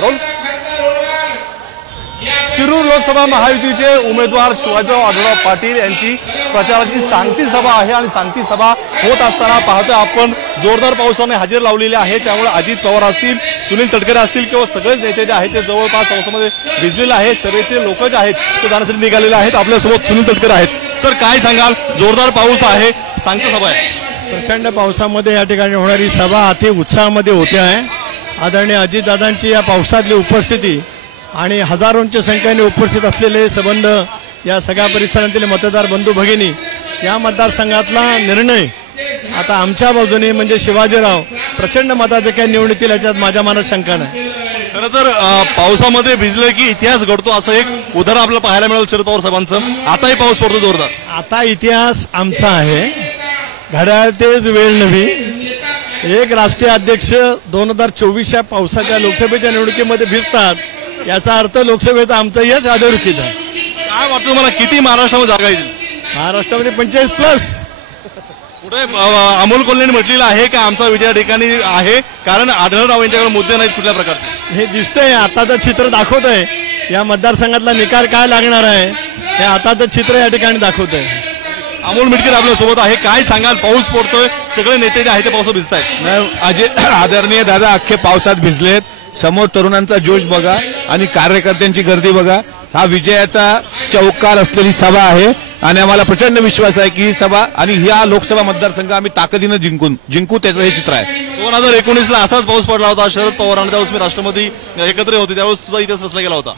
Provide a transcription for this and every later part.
Role Shirur Lok Sabha महायुतीचे उमेदवार शिवाजीराव आढळराव पाटील यांची प्रचाराची सांगती सभा आहे आणि सांगती सभा होत असताना पाहतोय आपण जोरदार पावसाने हजेरी लावलेली आहे। त्यामुळे अजित पवार असतील, सुनील तटकरे असतील किंवा सगळेच नेते जे आहेत ते जवळपास पावसामध्ये भिजलेले आहेत। सभेचे लोक जे आहेत ते जाण्यासाठी निघालेले आहेत। आपल्यासोबत सुनील तटकरे आहेत। सर, काय सांगाल? जोरदार पाऊस आहे, सांगती सभा आहे, प्रचंड पावसामध्ये या ठिकाणी होणारी सभा अति उत्साहामध्ये होते आहे। आदरणीय अजितदादांची या पावसातली उपस्थिती आणि हजारोंच्या संख्येने उपस्थित असलेले संबंध या सगळ्या परिसरातील मतदार बंधू भगिनी, या मतदारसंघातला निर्णय आता आमच्या बाजूने म्हणजे शिवाजीराव प्रचंड मताधिक्याने निवडून येतील याच्यात माझ्या मनात शंका नाही। खरं तर पावसामध्ये भिजलं की इतिहास घडतो असं एक उदाहरण आपल्याला पाहायला मिळालं शरद पवार साहेबांचं। आताही पाऊस पडतो जोरदार। आता इतिहास आमचा आहे, घड्याळ तेच वेळ नव्हे। एक राष्ट्रीय अध्यक्ष 2024च्या पावसाच्या लोकसभेच्या निवडणुकीमध्ये भिजतात, याचा अर्थ लोकसभेचा आमचं यश अधोरेखित आहे। काय वाटतं तुम्हाला, किती महाराष्ट्रामध्ये जागा येईल? महाराष्ट्रामध्ये 45+। पुढे अमोल कोल्हेने म्हटलेलं आहे की आमचा विजय या ठिकाणी आहे, कारण आढळराव यांच्याकडे मुद्दे नाहीत कुठल्या प्रकारचे। हे दिसतंय, आताचं चित्र दाखवत आहे या मतदारसंघातला निकाल काय लागणार आहे हे आताचं चित्र या ठिकाणी दाखवत आहे। अमोल मिटकर आपल्या सोबत आहे। काय सांगाल? पाऊस पडतोय, सगळे नेते जे आहेत ते पावसात भिजत आहेत। आदरणीय दादा अख्खे पावसात भिजलेत। समोर तरुणांचा जोश बघा आणि कार्यकर्त्यांची गर्दी बघा। हा विजयाचा चौकार असलेली सभा आहे आणि आम्हाला प्रचंड विश्वास आहे की ही सभा आणि ह्या लोकसभा मतदारसंघ आम्ही ताकदीनं जिंकू त्याचं हे चित्र आहे। 2019ला असाच पाऊस पडला होता शरद पवारांना, त्यावेळेस मी राष्ट्रपती एकत्र होते, त्यावेळेस सुद्धा इतिहास रचला गेला होता।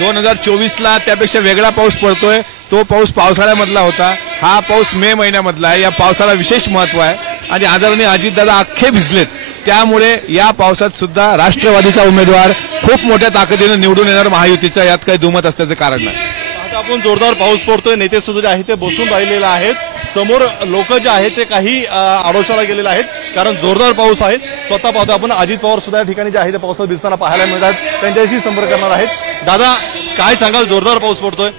2024ला त्यापेक्षा वेगळा पाऊस पडतोय। तो पाऊस पावसाळ्यामधला होता, हा पाऊस मे महिन्यामधला आहे। या पावसाला विशेष महत्व आहे आणि आदरणीय अजितदादा अख्खे भिजलेत, त्यामुळे या पावसात सुद्धा राष्ट्रवादीचा उमेदवार खूप मोठ्या ताकदीने निवडून येणार महायुतीचा, यात काही दुमत असल्याचं कारण नाही। आता आपण जोरदार पाऊस पडतोय, नेते सुद्धा जे आहेत ते बसून राहिलेले आहेत। समोर लोक जे आहेत ते काही आडोशाला गेलेले आहेत, कारण जोरदार पाऊस आहे। स्वतः पाहतो आपण अजित पवार सुद्धा या ठिकाणी जे आहे ते पावसात भिजताना पाहायला मिळतात, त्यांच्याशी संपर्क करणार आहेत। दादा, काय सांगाल? जोरदार पाऊस पडतोय।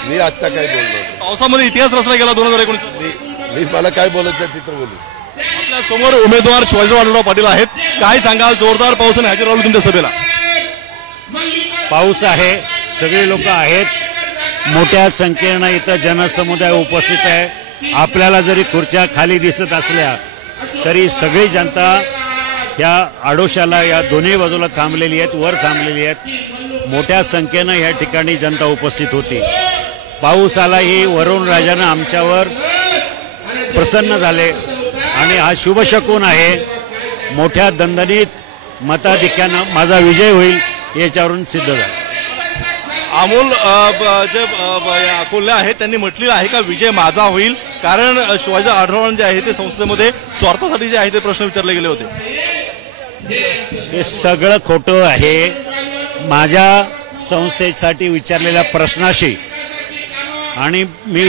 मी आता काय बोललो? पावसामध्ये इतिहास रचला गेला 2019। मी मला काय बोलायचं चित्र बोलू। आपल्या समोर उमेदवार शिवाजीराव आढळराव पाटील आहेत। काय सांगाल? जोरदार पावसाने हजेरी लावली तुमच्या सभेला। पाऊस आहे, सगळे लोक आहेत, मोठ्या संख्येनं इथं जनसमुदाय उपस्थित आहे। आपल्याला जरी खुर्च्या खाली दिसत असल्या तरी सगळी जनता या आडोशाला या दोन्ही बाजूला थांबलेली आहेत, वर थांबलेली आहेत। मोठ्या संख्येनं या ठिकाणी जनता उपस्थित होती। पाऊस आला ही वरुण राजानं आमच्यावर प्रसन्न झाले आणि हा शुभशकून आहे। मोठ्या दणदणीत मताधिक्यानं माझा विजय होईल याच्यावरून सिद्ध झाला। अमोल जे कोल्हे आहेत त्यांनी म्हटलेलं आहे का विजय माझा होईल, कारण शिवाजी आढळराव जे आहे ते संसदेमध्ये स्वार्थासाठी जे आहे ते प्रश्न विचारले गेले होते। हे सगळं खोटं आहे। माझ्या संस्थेसाठी विचारलेल्या प्रश्नाशी आणि मी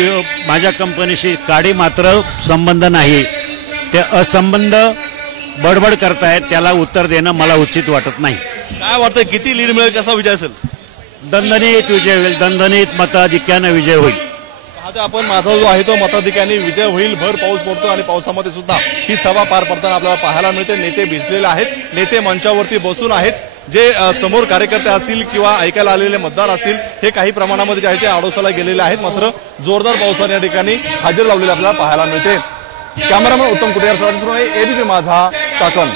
माझ्या कंपनीशी काडी मात्र संबंध नाही। ते असंबंध बडबड करतायत, त्याला उत्तर देणं मला उचित वाटत नाही। काय वाटतं, किती लीड मिळेल, कसा विजय असेल? दणदणीत विजय होईल, दणदणीत मताधिक्यानं विजय होईल। आता आपण माझा जो आहे तो मताधिक्याने विजय होईल। भर पाऊस पडतो आणि पावसामध्ये सुद्धा ही सभा पार पडताना आपल्याला पाहायला मिळते। नेते भिजलेले आहेत, नेते मंचावरती बसून आहेत। जे समोर कार्यकर्ते असतील किंवा ऐकायला आलेले मतदार असतील, हे काही प्रमाणामध्ये जे आहे ते आडोशाला गेलेले आहेत। मात्र जोरदार पावसाने या ठिकाणी हजेरी लावलेली आपल्याला पाहायला मिळते। कॅमेरामन उत्तम कुटेर, एबीपी माझा, चाकण।